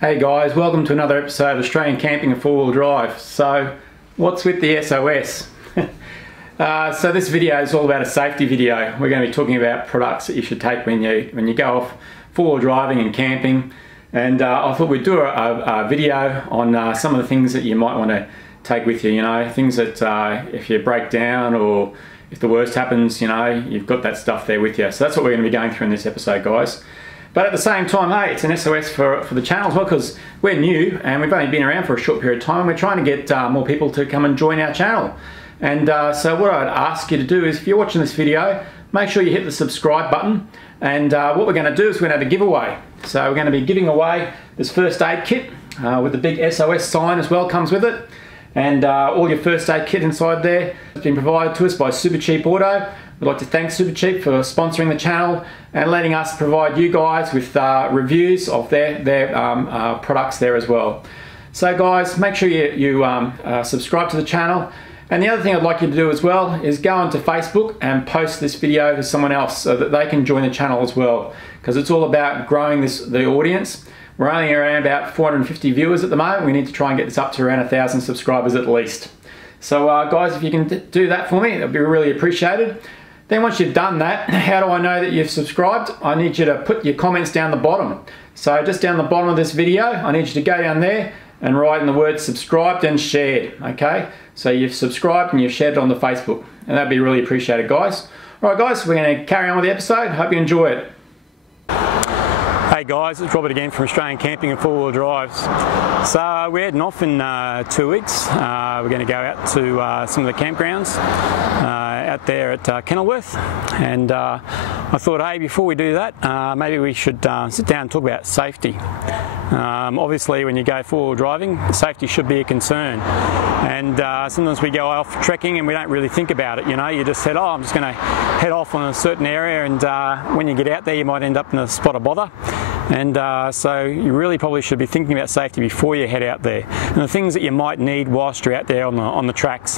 Hey guys, welcome to another episode of Australian Camping and Four-Wheel Drive. So, what's with the SOS? So this video is all about a safety video. We're going to be talking about products that you should take when you go off four-wheel driving and camping. And I thought we'd do a video on some of the things that you might want to take with you. You know, things that if you break down or if the worst happens, you know, you've got that stuff there with you. So that's what we're going to be going through in this episode, guys. But at the same time, hey, it's an SOS for the channel as well, because we're new and we've only been around for a short period of time. We're trying to get more people to come and join our channel. And so what I'd ask you to do is, if you're watching this video, make sure you hit the subscribe button. And what we're going to do is we're going to have a giveaway. So we're going to be giving away this first aid kit with the big SOS sign as well, comes with it. And all your first aid kit inside there has been provided to us by Supercheap Auto. We'd like to thank Supercheap for sponsoring the channel and letting us provide you guys with reviews of their products there as well. So guys, make sure you subscribe to the channel. And the other thing I'd like you to do as well is go onto Facebook and post this video to someone else so that they can join the channel as well, because it's all about growing the audience. We're only around about 450 viewers at the moment. We need to try and get this up to around 1,000 subscribers at least. So guys, if you can do that for me, that'd be really appreciated. Then once you've done that, how do I know that you've subscribed? I need you to put your comments down the bottom. So just down the bottom of this video, I need you to go down there and write in the word subscribed and shared, okay? So you've subscribed and you've shared it on the Facebook, and that'd be really appreciated, guys. All right, guys, we're gonna carry on with the episode. Hope you enjoy it. Hey guys, it's Robert again from Australian Camping and Four-Wheel Drives. So we're heading off in 2 weeks. We're going to go out to some of the campgrounds out there at Kenilworth, and I thought, hey, before we do that, maybe we should sit down and talk about safety. Obviously, when you go four-wheel driving, safety should be a concern, and sometimes we go off trekking and we don't really think about it. You know, you just said, oh, I'm just going to head off on a certain area, and when you get out there, you might end up in a spot of bother. And so you really probably should be thinking about safety before you head out there, and the things that you might need whilst you're out there on the tracks.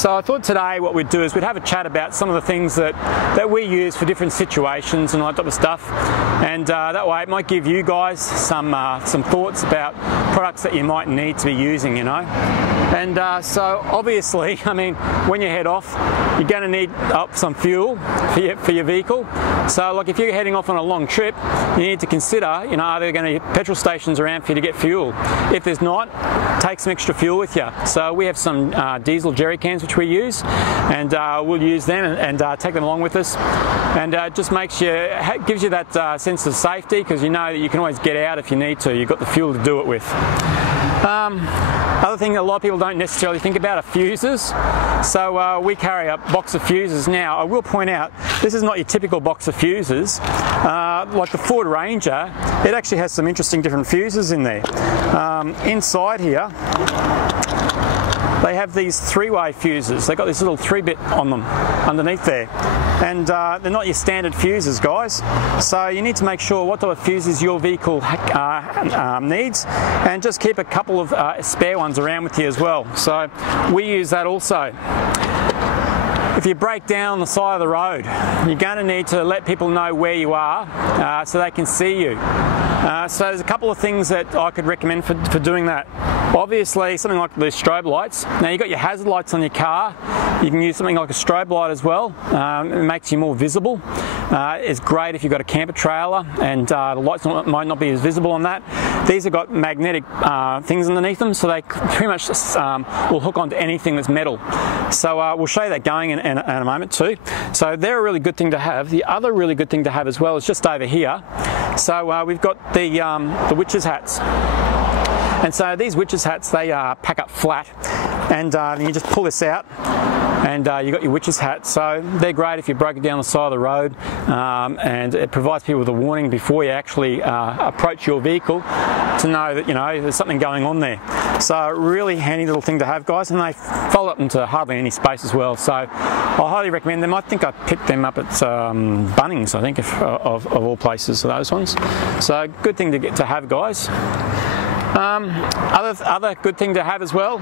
So I thought today what we'd do is we'd have a chat about some of the things that we use for different situations and all that type of stuff, and that way it might give you guys some thoughts about products that you might need to be using, you know. And so obviously, I mean, when you head off, you're going to need some fuel for your vehicle. So like if you're heading off on a long trip, you need to consider, you know, are there going to be petrol stations around for you to get fuel? If there's not, take some extra fuel with you. So we have some diesel jerry cans which we use, and we'll use them and take them along with us. And it just gives you that sense of safety, because you know that you can always get out if you need to. You've got the fuel to do it with. Other thing that a lot of people don't necessarily think about are fuses. So we carry a box of fuses. Now, I will point out, this is not your typical box of fuses. Like the Ford Ranger, it actually has some interesting different fuses in there. Inside here, they have these three-way fuses. They've got this little 3-bit on them underneath there. And they're not your standard fuses, guys. So you need to make sure what type of fuses your vehicle needs, and just keep a couple of spare ones around with you as well. So we use that also. If you break down on the side of the road, you're going to need to let people know where you are so they can see you. So there's a couple of things that I could recommend for doing that. Obviously, something like the strobe lights. Now you've got your hazard lights on your car. You can use something like a strobe light as well. It makes you more visible. It's great if you've got a camper trailer and the lights might not be as visible on that. These have got magnetic things underneath them, so they pretty much will hook onto anything that's metal. So we'll show you that going in a moment too. So they're a really good thing to have. The other really good thing to have as well is just over here. So we've got the witches' hats. And so these witches' hats, they pack up flat, and you just pull this out, and you've got your witch's hat. So they're great if you broke it down the side of the road, and it provides people with a warning before you actually approach your vehicle to know that, you know, there's something going on there. So really handy little thing to have, guys, and they fold up into hardly any space as well. So I highly recommend them. I think I picked them up at Bunnings, I think, of all places, those ones. So good thing to have, guys. Other good thing to have as well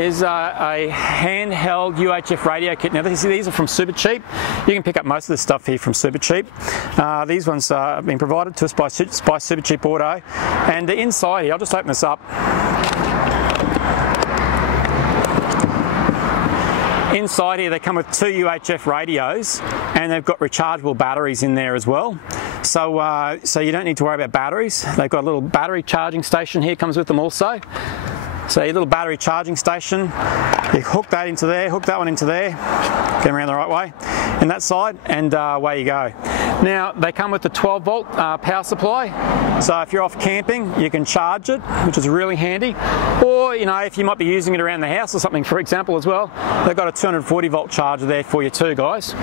is a handheld UHF radio kit. Now these are from Supercheap. You can pick up most of this stuff here from Supercheap. These ones have been provided to us by Supercheap Auto. And inside here, I'll just open this up. Inside here they come with 2 UHF radios, and they've got rechargeable batteries in there as well. So you don't need to worry about batteries. They've got a little battery charging station here, comes with them also. So your little battery charging station, you hook that into there, hook that one into there, get them around the right way, and that side, and away you go. Now they come with the 12-volt power supply, so if you're off camping you can charge it, which is really handy. Or, you know, if you might be using it around the house or something, for example, as well, they've got a 240-volt charger there for you too, guys.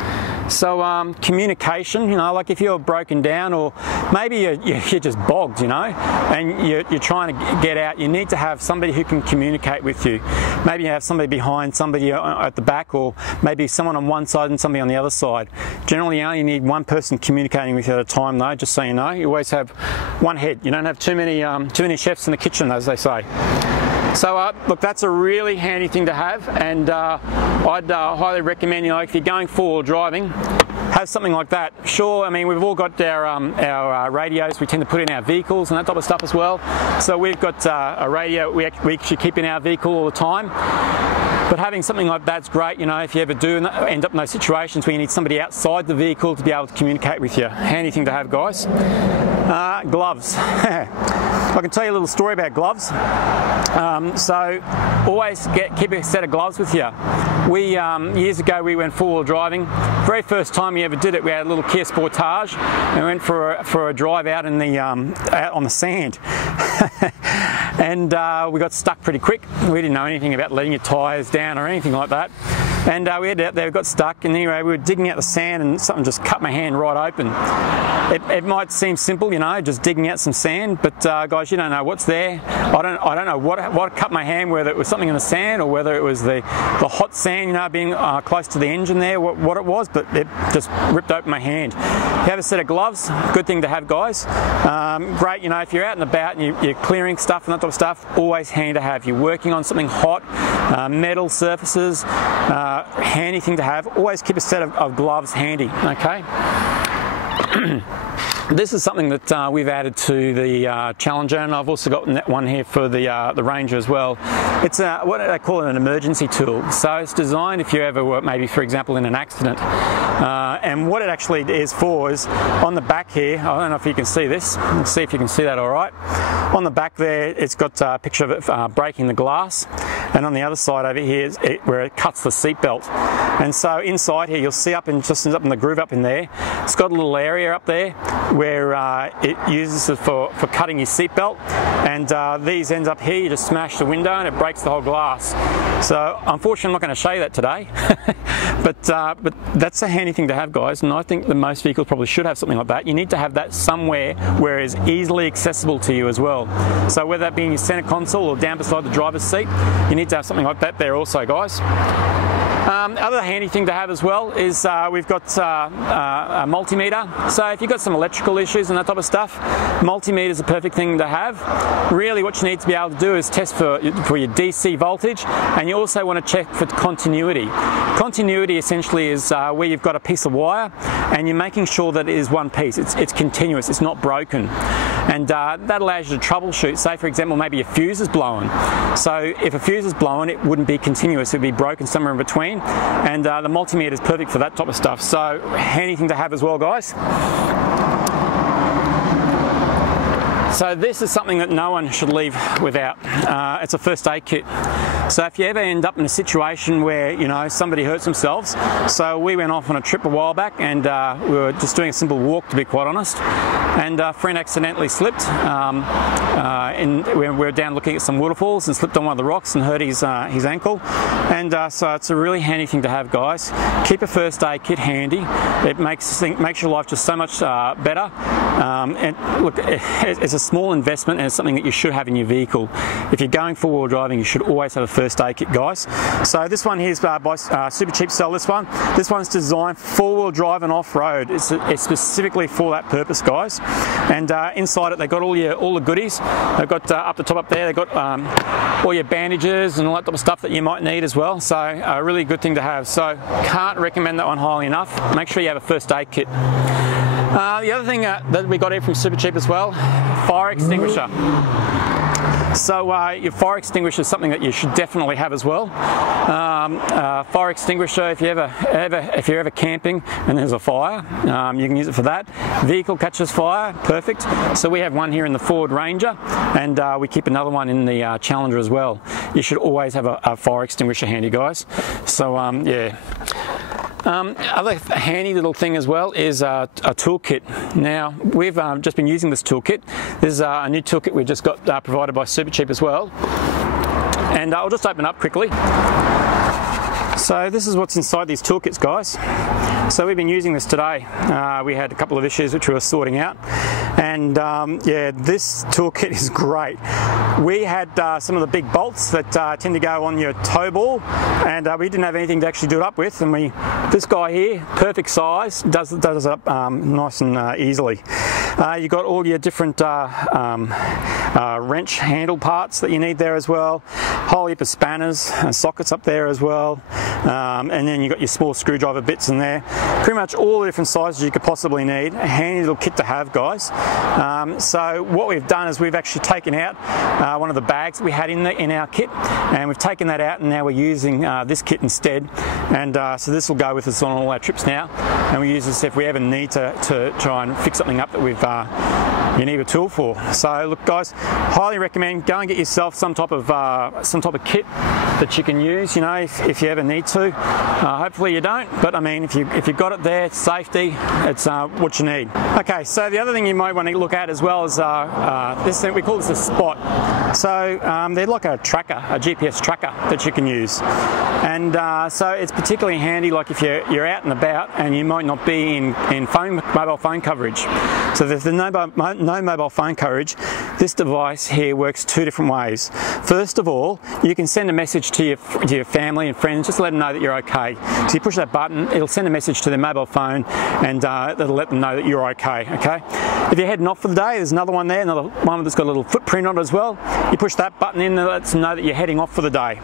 So communication, you know, like if you're broken down, or maybe you're just bogged, you know, and you're trying to get out, you need to have somebody who can communicate with you. Maybe you have somebody behind, somebody at the back, or maybe someone on one side and somebody on the other side. Generally you only need one person communicating with you at a time though, just so you know. You always have one head. You don't have too many chefs in the kitchen, as they say. So look, that's a really handy thing to have, and I'd highly recommend, you know, if you're going four-wheel driving, have something like that. Sure, I mean, we've all got our radios we tend to put in our vehicles and that type of stuff as well. So we've got a radio we actually keep in our vehicle all the time. But having something like that's great, you know, if you ever do end up in those situations where you need somebody outside the vehicle to be able to communicate with you. Handy thing to have, guys. Gloves. I can tell you a little story about gloves. So always keep a set of gloves with you. We years ago we went four-wheel driving. Very first time we ever did it, we had a little Kia Sportage and we went for a drive out in the out on the sand. And we got stuck pretty quick. We didn't know anything about letting your tyres down or anything like that. And we had out there, got stuck, and anyway, we were digging out the sand and something just cut my hand right open. It might seem simple, you know, just digging out some sand, but guys, you don't know what's there. I don't know what cut my hand, whether it was something in the sand or whether it was the hot sand, you know, being close to the engine there, what it was, but it just ripped open my hand. If you have a set of gloves, good thing to have, guys. Great, you know, if you're out and about and you're clearing stuff and that type of stuff, always handy to have. You're working on something hot, metal surfaces, handy thing to have. Always keep a set of gloves handy, okay? This is something that we've added to the Challenger, and I've also got one here for the Ranger as well. It's what they call an emergency tool. So it's designed if you ever were, maybe for example, in an accident. And what it actually is for is on the back here, I don't know if you can see this, let's see if you can see that all right. On the back there, it's got a picture of it breaking the glass, and on the other side over here is where it cuts the seat belt. And so inside here, you'll see just up in the groove up in there, it's got a little area up there where it uses it for cutting your seat belt, and these ends up here, you just smash the window and it breaks the whole glass. So unfortunately I'm not going to show you that today, but that's a handy thing to have, guys, and I think that most vehicles probably should have something like that. You need to have that somewhere where it's easily accessible to you as well. So whether that be in your center console or down beside the driver's seat, you need to have something like that there also, guys. Other handy thing to have as well is we've got a multimeter. So if you've got some electrical issues and that type of stuff, multimeter is a perfect thing to have. Really what you need to be able to do is test for your DC voltage, and you also want to check for continuity. Continuity essentially is where you've got a piece of wire and you're making sure that it is one piece. It's continuous, it's not broken. And that allows you to troubleshoot. Say for example, maybe a fuse is blown. So if a fuse is blown, it wouldn't be continuous, it would be broken somewhere in between. And the multimeter is perfect for that type of stuff. So handy thing to have as well, guys. So this is something that no one should leave without. It's a first aid kit. So if you ever end up in a situation where, you know, somebody hurts themselves, so we went off on a trip a while back, and we were just doing a simple walk, to be quite honest, and a friend accidentally slipped. We were down looking at some waterfalls and slipped on one of the rocks and hurt his ankle. And so it's a really handy thing to have, guys. Keep a first aid kit handy. It makes your life just so much better. And look, it's a small investment, and it's something that you should have in your vehicle. If you're going four-wheel driving, you should always have a first aid kit, guys. So this one here is by Supercheap. Sell this one. This one's designed for four-wheel drive and off-road. It's specifically for that purpose, guys. And inside it, they've got all the goodies. They've got up the top up there, they've got all your bandages and all that type of stuff that you might need as well. So a really good thing to have. So can't recommend that one highly enough. Make sure you have a first aid kit. The other thing that we got here from Supercheap as well, fire extinguisher. So your fire extinguisher is something that you should definitely have as well. Fire extinguisher, if you're ever camping and there's a fire, you can use it for that. Vehicle catches fire, perfect. So we have one here in the Ford Ranger, and we keep another one in the Challenger as well. You should always have a fire extinguisher handy, guys. So yeah. Other handy little thing as well is a toolkit. Now, we've just been using this toolkit. This is a new toolkit we just got provided by Supercheap as well. And I'll just open up quickly. So this is what's inside these toolkits, guys. So we've been using this today. We had a couple of issues which we were sorting out, and yeah, this toolkit is great. We had some of the big bolts that tend to go on your tow ball, and we didn't have anything to actually do it up with, and this guy here, perfect size, does it up nice and easily. You've got all your different wrench handle parts that you need there as well, whole heap of spanners and sockets up there as well, and then you've got your small screwdriver bits in there. Pretty much all the different sizes you could possibly need. A handy little kit to have, guys. So what we've done is we've actually taken out one of the bags that we had in our kit, and we've taken that out, and now we're using this kit instead. And so this will go with us on all our trips now, and we use this if we ever need to try and fix something up that you need a tool for. So look, guys, highly recommend go and get yourself some type of kit that you can use. You know, if you ever need to. Hopefully you don't, but I mean, if you've got it there, it's safety. It's what you need. Okay, so the other thing you might want to look at as well is this thing we call this a spot. So they're like a tracker, a GPS tracker that you can use, and so it's particularly handy. Like if you're out and about and you might not be in mobile phone coverage. So if there's no mobile phone coverage, this device here works two different ways. First of all, you can send a message to your family and friends, just let them know that you're okay. So you push that button, it'll send a message to their mobile phone, and that'll let them know that you're okay. Okay. If you're heading off for the day, there's another one there, another one that's got a little footprint on it as well. You push that button in, and it lets them know that you're heading off for the day.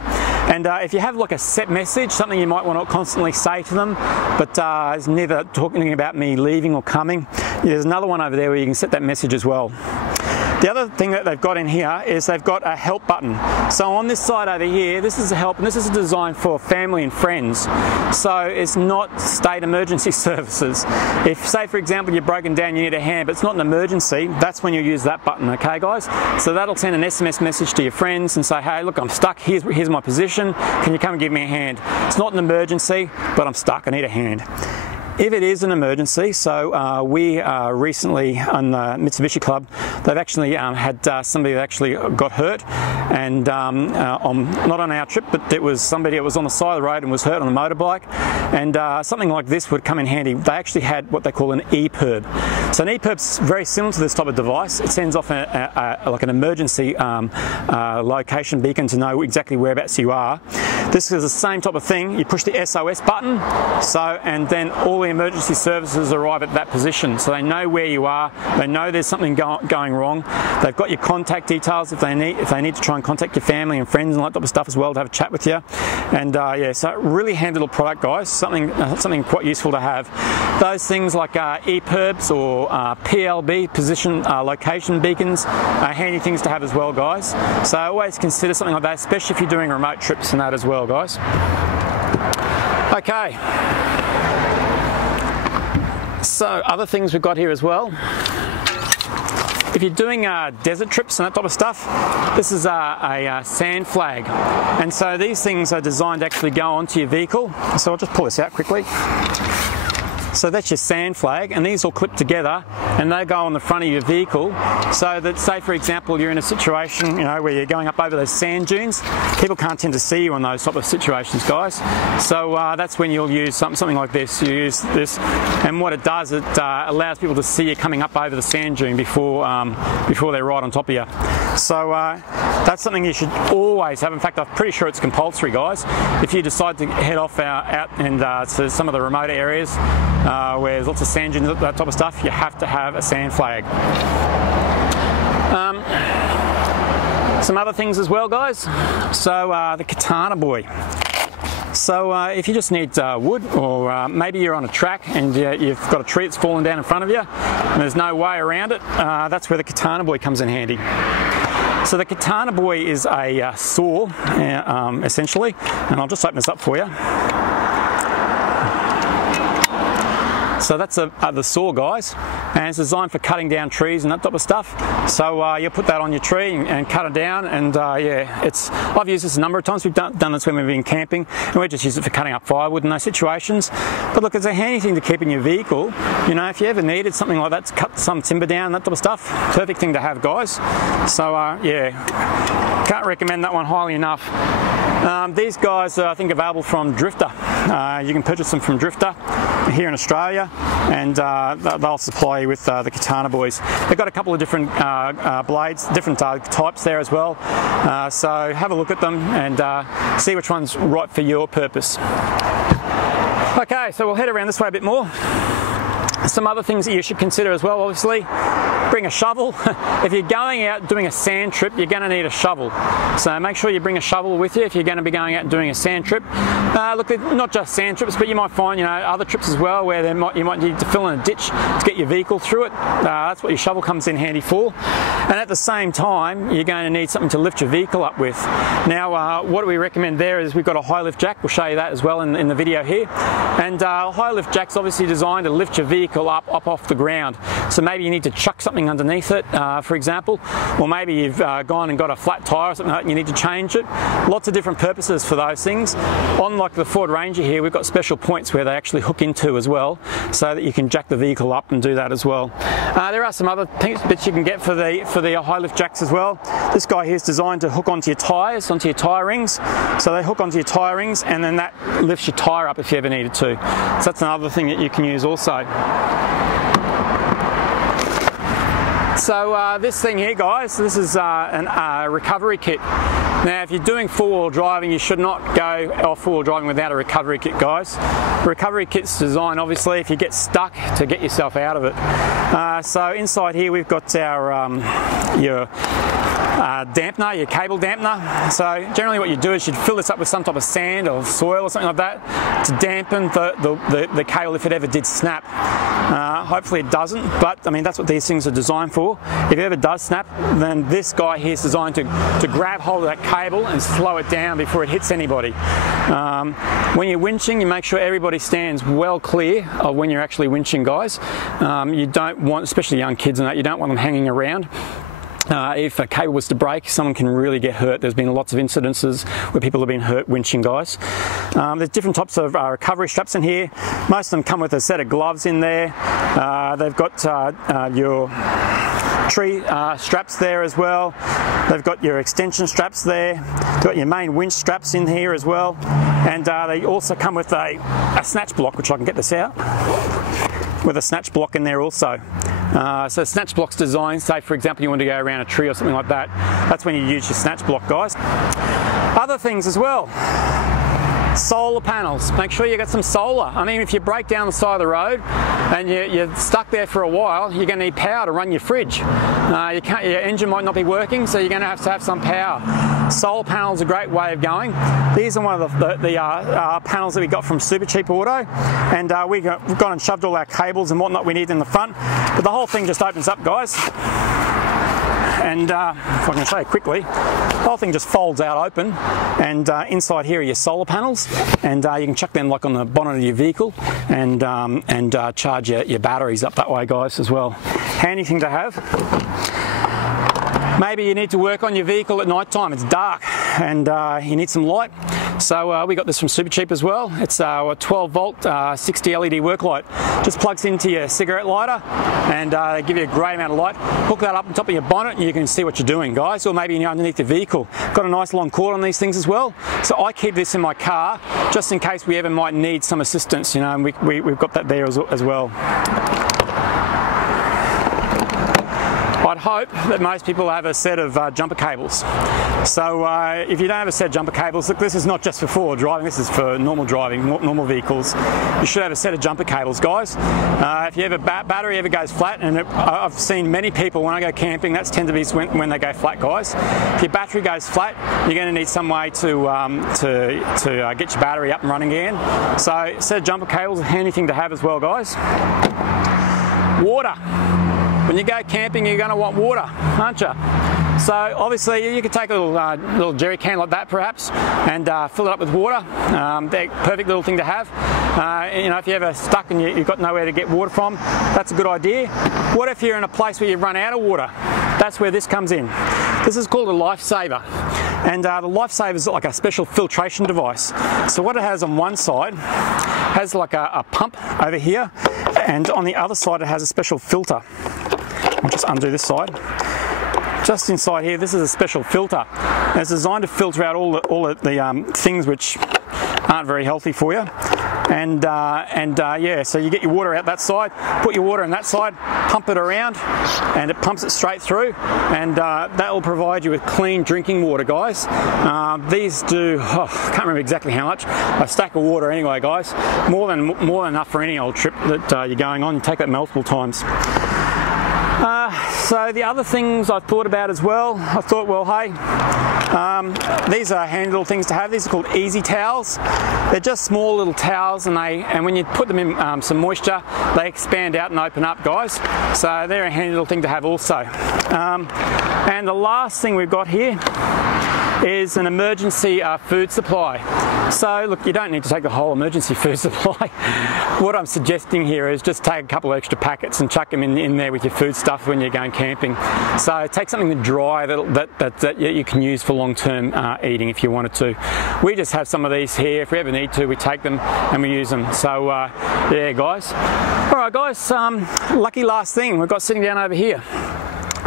And if you have like a set message, something you might want to constantly say to them, but it's never talking about me leaving or coming, there's another one over there where you can set that message as well. The other thing that they've got in here is they've got a help button. So on this side over here, this is a help, and this is designed for family and friends. So it's not state emergency services. If, say for example, you're broken down, you need a hand, but it's not an emergency, that's when you use that button, okay guys? So that'll send an SMS message to your friends and say, hey, look, I'm stuck, here's my position, can you come and give me a hand? It's not an emergency, but I'm stuck, I need a hand. If it is an emergency, so we recently on the Mitsubishi Club, they've actually had somebody that actually got hurt, and not on our trip, but it was somebody that was on the side of the road and was hurt on a motorbike, and something like this would come in handy. They actually had what they call an EPIRB. So an EPIRB's very similar to this type of device. It sends off like an emergency location beacon to know exactly whereabouts you are. This is the same type of thing. You push the SOS button, and then all the emergency services arrive at that position, so they know where you are, they know there's something going wrong, they've got your contact details if they need to try and contact your family and friends and all that type of stuff as well, to have a chat with you. And yeah, so really handy little product, guys, something quite useful to have. Those things like EPIRBs or PLB, position location beacons, are handy things to have as well, guys. So always consider something like that, especially if you're doing remote trips and that as well, guys. Okay. So other things we've got here as well. if you're doing desert trips and that type of stuff, this is a sand flag. And so these things are designed to actually go onto your vehicle. So I'll just pull this out quickly. So that's your sand flag, and these all clip together and they go on the front of your vehicle, so that, say for example, you're in a situation, you know, where you're going up over those sand dunes. People can't tend to see you in those type of situations, guys. So that's when you'll use something like this. You use this, and what it does, it allows people to see you coming up over the sand dune before they're right on top of you. So that's something you should always have. In fact, I'm pretty sure it's compulsory, guys. If you decide to head off out and to some of the remoter areas where there's lots of sand dunes, that type of stuff, you have to have a sand flag. Some other things as well, guys. So the Katana Boy. So if you just need wood, or maybe you're on a track and you've got a tree that's fallen down in front of you and there's no way around it, that's where the Katana Boy comes in handy. So the Katana Boy is a saw, essentially, and I'll just open this up for you. So that's the saw, guys, and it's designed for cutting down trees and that type of stuff. So you put that on your tree and cut it down, and yeah, I've used this a number of times. We've done this when we've been camping, and we just use it for cutting up firewood in those situations. But look, it's a handy thing to keep in your vehicle. You know, if you ever needed something like that to cut some timber down, that type of stuff, perfect thing to have, guys. So yeah, can't recommend that one highly enough. These guys are, I think, available from Drifter. You can purchase them from Drifter here in Australia, and they'll supply you with the Katana Boys. They've got a couple of different blades, different types there as well. So have a look at them and see which one's right for your purpose. Okay, so we'll head around this way a bit more. Some other things that you should consider as well, obviously. Bring a shovel. If you're going out doing a sand trip, you're going to need a shovel. So make sure you bring a shovel with you if you're going to be going out and doing a sand trip. Look, not just sand trips, but you might find, you know, other trips as well where you might need to fill in a ditch to get your vehicle through it. That's what your shovel comes in handy for. And at the same time, you're going to need something to lift your vehicle up with. Now, what we recommend there is we've got a high lift jack. We'll show you that as well in the video here. And a high lift jack's obviously designed to lift your vehicle up off the ground. So maybe you need to chuck something underneath it, for example, or maybe you've gone and got a flat tire or something like that and you need to change it. Lots of different purposes for those things. On like the Ford Ranger here, we've got special points where they actually hook into as well, so that you can jack the vehicle up and do that as well. There are some other bits you can get for the high lift jacks as well. This guy here is designed to hook onto your tyres, onto your tyre rings. So they hook onto your tyre rings, and then that lifts your tyre up if you ever needed to. So that's another thing that you can use also. So this thing here, guys, this is a recovery kit. Now, if you're doing four-wheel driving, you should not go off four-wheel driving without a recovery kit, guys. Recovery kit's designed, obviously, if you get stuck, to get yourself out of it. So inside here, we've got our your dampener, your cable dampener. So generally what you do is you'd fill this up with some type of sand or soil or something like that to dampen the cable if it ever did snap. Hopefully it doesn't, but I mean, that's what these things are designed for. If it ever does snap, then this guy here is designed to grab hold of that cable and slow it down before it hits anybody. When you're winching, you make sure everybody stands well clear of when you're actually winching, guys. You don't want, especially young kids and that, you don't want them hanging around. If a cable was to break, someone can really get hurt. There's been lots of incidences where people have been hurt winching, guys. There's different types of recovery straps in here. Most of them come with a set of gloves in there. They've got your tree straps there as well. They've got your extension straps there. They've got your main winch straps in here as well. And they also come with a snatch block, which I can get this out, with a snatch block in there also. So snatch block's designed, say for example you want to go around a tree or something like that, that's when you use your snatch block, guys. Other things as well. Solar panels. Make sure you got some solar. I mean, if you break down the side of the road and you're stuck there for a while, you're going to need power to run your fridge. Your engine might not be working, so you're going to have some power. Solar panels are a great way of going. These are one of the panels that we got from Supercheap Auto, and we've gone and shoved all our cables and whatnot we need in the front. But the whole thing just opens up, guys. And if I can show you quickly, the whole thing just folds out open, and inside here are your solar panels, and you can chuck them like on the bonnet of your vehicle and charge your batteries up that way, guys, as well. Handy thing to have. maybe you need to work on your vehicle at night time. It's dark and you need some light. So we got this from Supercheap as well. It's a 12 volt 60 LED work light. Just plugs into your cigarette lighter and they give you a great amount of light. Hook that up on top of your bonnet and you can see what you're doing, guys, or maybe underneath the vehicle. Got a nice long cord on these things as well. So I keep this in my car just in case we ever might need some assistance, and we've got that there as well. I'd hope that most people have a set of jumper cables. So if you don't have a set of jumper cables, look, this is not just for four-wheel driving, this is for normal driving, normal vehicles. You should have a set of jumper cables, guys. If you have a battery ever goes flat, and I've seen many people when I go camping, that's tend to be when they go flat, guys. If your battery goes flat, you're going to need some way to get your battery up and running again. So a set of jumper cables is a handy thing to have as well, guys. Water. When you go camping, you're going to want water, aren't you? So obviously you could take a little jerry can like that perhaps and fill it up with water. They're a perfect little thing to have. If you're ever stuck and you've got nowhere to get water from, that's a good idea. What if you're in a place where you run out of water? That's where this comes in. This is called a lifesaver. And the lifesaver is like a special filtration device. So what it has on one side has like a pump over here, and on the other side it has a special filter. I'll just undo this side. Just inside here, this is a special filter. And it's designed to filter out all the things which aren't very healthy for you. Yeah, so you get your water out that side, put your water in that side, pump it around, and it pumps it straight through, and that will provide you with clean drinking water, guys. These do, I can't remember exactly how much, a stack of water anyway, guys. More than enough for any old trip that you're going on. You take that multiple times. So the other things I've thought about as well, I thought, well, hey, these are handy little things to have. These are called easy towels. They're just small little towels, and when you put them in some moisture, they expand out and open up, guys. So they're a handy little thing to have also. And the last thing we've got here is an emergency food supply. So look, you don't need to take the whole emergency food supply. What I'm suggesting here is just take a couple of extra packets and chuck them in there with your food stuff when you're going camping. So take something dry that you can use for long-term eating if you wanted to. We just have some of these here. If we ever need to, we take them and we use them. So yeah, guys. All right, guys, lucky last thing we've got sitting down over here.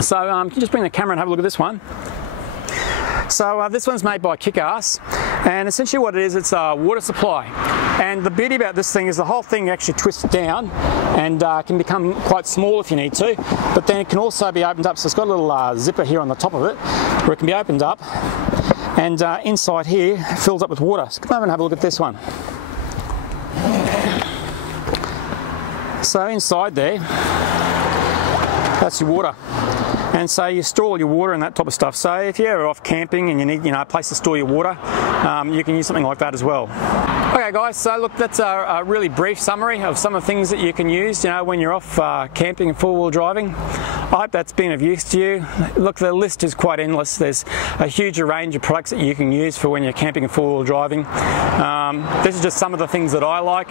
So can you just bring the camera and have a look at this one? So this one's made by Kick-Ass, and essentially what it is, it's a water supply. And the beauty about this thing is the whole thing actually twists down and can become quite small if you need to, but then it can also be opened up. So it's got a little zipper here on the top of it where it can be opened up, and inside here it fills up with water. So come over and have a look at this one. So inside there, that's your water. And so you store all your water and that type of stuff. So if you're off camping and you need, a place to store your water, you can use something like that as well. Okay, guys. So look, that's a really brief summary of some of the things that you can use, when you're off camping and four-wheel driving. I hope that's been of use to you. Look, the list is quite endless. There's a huge range of products that you can use for when you're camping and four-wheel driving. This is just some of the things that I like.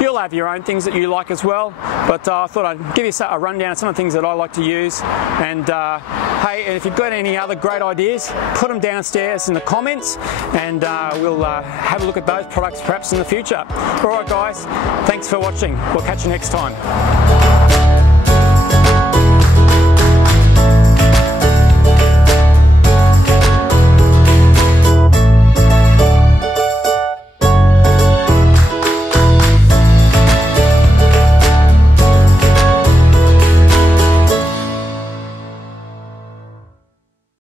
You'll have your own things that you like as well, but I thought I'd give you a rundown of some of the things that I like to use. And hey, if you've got any other great ideas, put them downstairs in the comments, and we'll have a look at those products perhaps in the future. All right, guys, thanks for watching. We'll catch you next time.